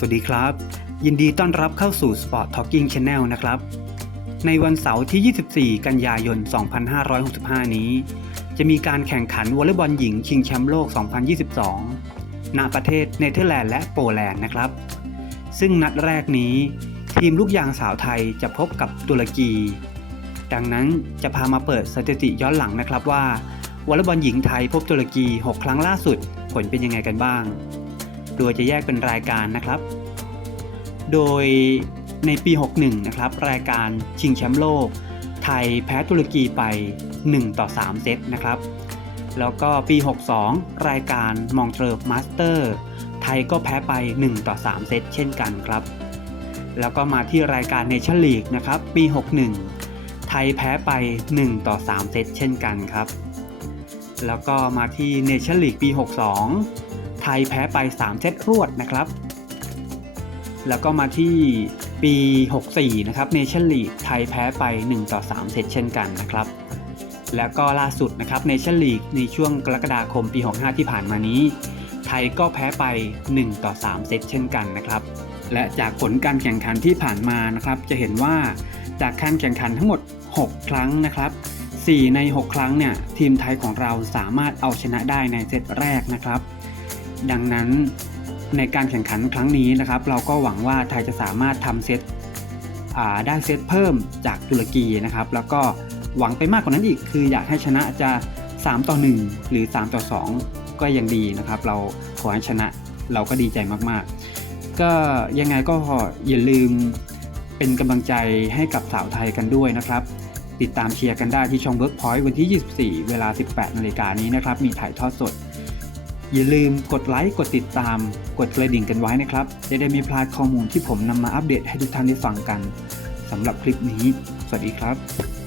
สวัสดีครับ ยินดีต้อนรับเข้าสู่ Sport Talking Channel นะครับ ในวันเสาร์ที่ 24 กันยายน 2565 นี้ จะมีการแข่งขันวอลเลย์บอลหญิงชิงแชมป์โลก 2022 ณ ประเทศเนเธอร์แลนด์และโปแลนด์นะครับ ซึ่งนัดแรกนี้ ทีมลูกยางสาวไทยจะพบกับตุรกี ดังนั้นจะพามาเปิดสถิติย้อนหลังนะครับว่าวอลเลย์บอลหญิงไทยพบตุรกี 6 ครั้งล่าสุด ผลเป็นยังไงกันบ้าง โดยจะแยกเป็นรายการนะครับ โดยในปี 61 นะครับ รายการชิงแชมป์โลก ไทยแพ้ตุรกีไป 1 ต่อ 3 เซตนะครับ แล้วก็ปี 62 รายการมองเทอร์มาสเตอร์ ไทยก็แพ้ไป 1 ต่อ 3 เซตเช่นกันครับ แล้วก็มาที่รายการเนชั่นลีกนะครับ ปี 61 ไทยแพ้ไป 1 ต่อ 3 เซตเช่นกันครับ แล้วก็มาที่เนชั่นลีกปี 62 ไทยแพ้ไป 3 เซตรวดนะครับ แล้วก็มาที่ปี 64 นะครับเนชั่นลีกไทยแพ้ไป 1 ต่อ 3 เซตเช่นกันนะครับ แล้วก็ล่าสุดนะครับเนชั่นลีกในช่วงกรกฎาคมปี 65 ที่ผ่านมานี้ ไทยก็แพ้ไป 1 ต่อ 3 เซตเช่นกันนะครับ และจากผลการแข่งขันที่ผ่านมานะครับจะเห็นว่าจากการแข่งขันทั้งหมด 6 ครั้งนะครับ 4 ใน 6 ครั้งเนี่ยทีมไทยของเราสามารถเอาชนะได้ในเซตแรกนะครับ ดังนั้นในการแข่งขันครั้งนี้นะครับ เราก็หวังว่าไทยจะสามารถทำเซตได้เซตเพิ่มจากตุรกีนะครับ แล้วก็หวังไปมากกว่านั้นอีก คืออยากให้ชนะจะ 3 ต่อ 1 หรือ 3 ต่อ 2 ก็ยังดีนะครับ เราขอให้ชนะเราก็ดีใจมากๆ ก็ยังไงก็อย่าลืมเป็นกำลังใจให้กับสาวไทยกันด้วยนะครับ ติดตามเชียร์กันได้ที่ช่อง Workpoint วันที่ 24 เวลา 18นาฬิกานี้นะครับ มีถ่ายทอดสด อย่าลืมกดไลค์ กดติดตาม กดกระดิ่งกันไว้นะครับ จะได้ไม่พลาดข้อมูลที่ผมนำมาอัปเดตให้ทุกท่านได้ฟังกันสำหรับคลิปนี้ สวัสดีครับ